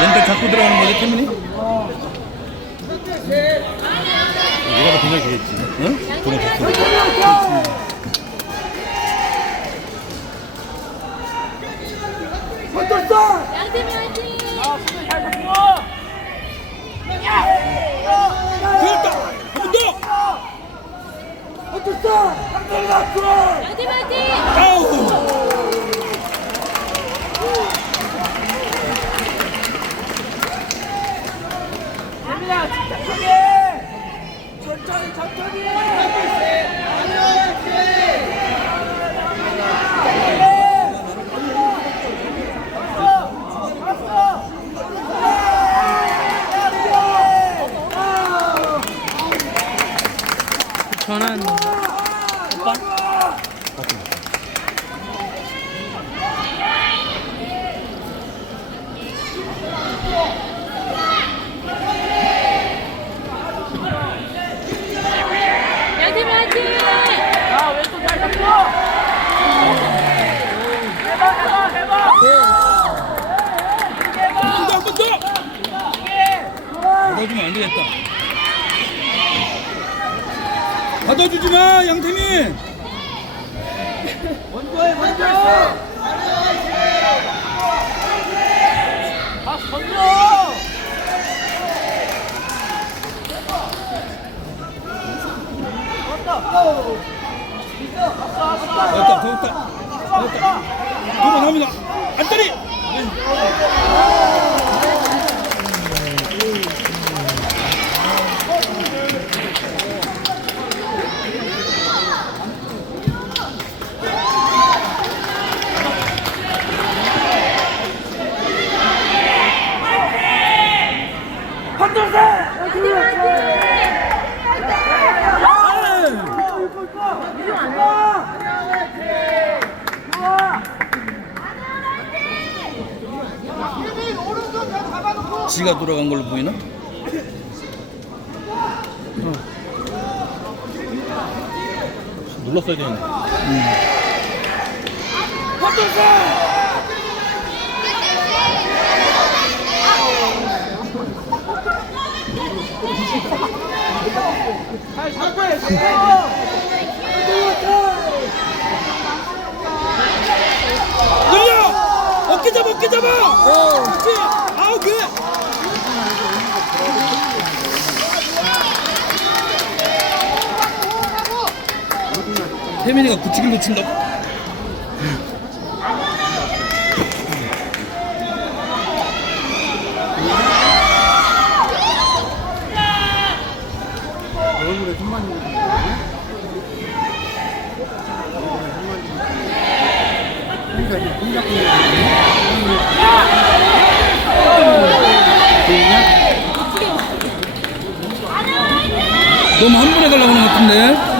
렌탈 잡고 들어가는 거지 태민이? 얘가 더 분명히 되겠지. 응? 돈을 줬어. 양팀이 화이팅! 양팀 화이팅! 전환 양팀이 화이팅! 한번 더! 받아주면 안 되겠다. 받아주지 마, 양태민! 됐다, 됐다. 됐다. 돌아갑니다. 안다리! 지가 돌아간 걸로 보이나? 눌렀어야 되는데. 늘려! 어깨 잡아, 어깨 잡아! 어. 그렇지! 아우, 그래! 태민이가 굳히길 놓친다. 너무 한 번에 가려고 하는 것 같은데?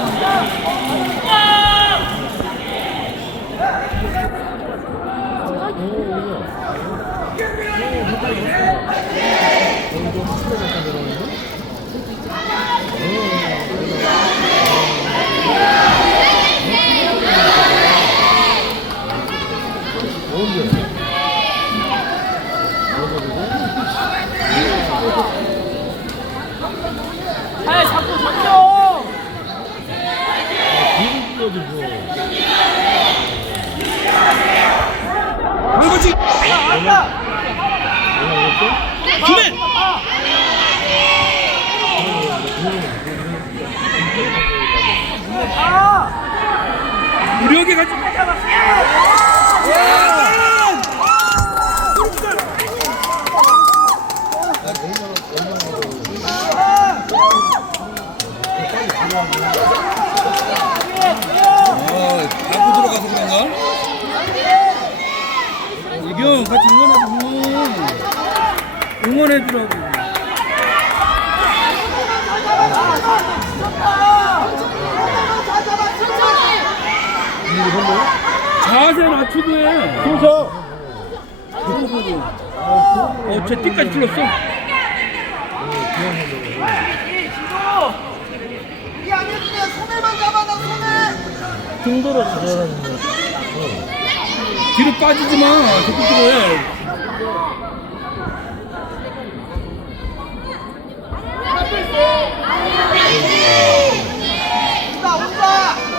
왜 그러지? 그래! 우리 여기 가지. 아, 갖고 들어가서 그런가? 이경 같이 응원해주고 응원해주라고. 자세 낮추고 해. 순서! 어, 쟤 띠까지 풀었어. 이 안에 그냥 손에만 잡아놔 손에 힘들어 조절하는 거. 같아요. 뒤로 빠지지 마. 자꾸 들어해.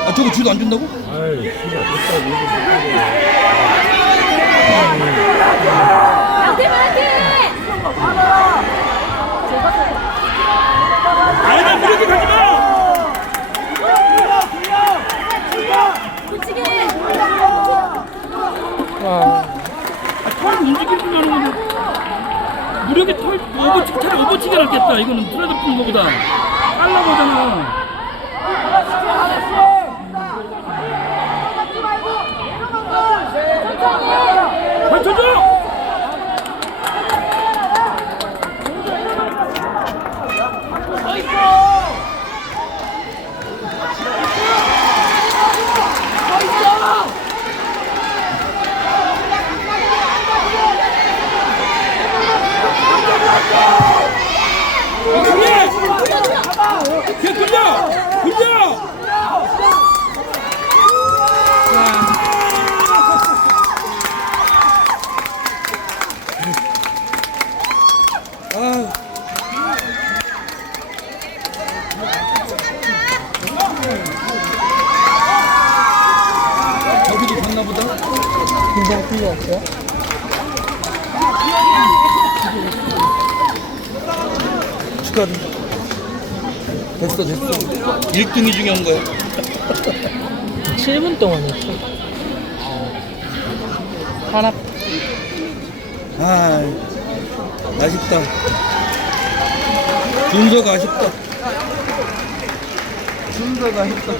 아 저거 줄도 안 준다고? 아이, 씨발, 됐다, 이거 됐다. 파이팅 파이팅! 아니다, 무릎이 가지 무력의 털 오버치기 차라리 오버치기가 낫겠다. 이거는 트레드 푸는 거보다. 빨라고 하잖아 저기도 봤나 보다. 긴장 풀렸어요? 축하드립니다. 됐어, 됐어. 1등이 중요한 거야. 7분 동안 했어. 하나 아, 아쉽다. 준서가 아쉽다. 준서가 아쉽다.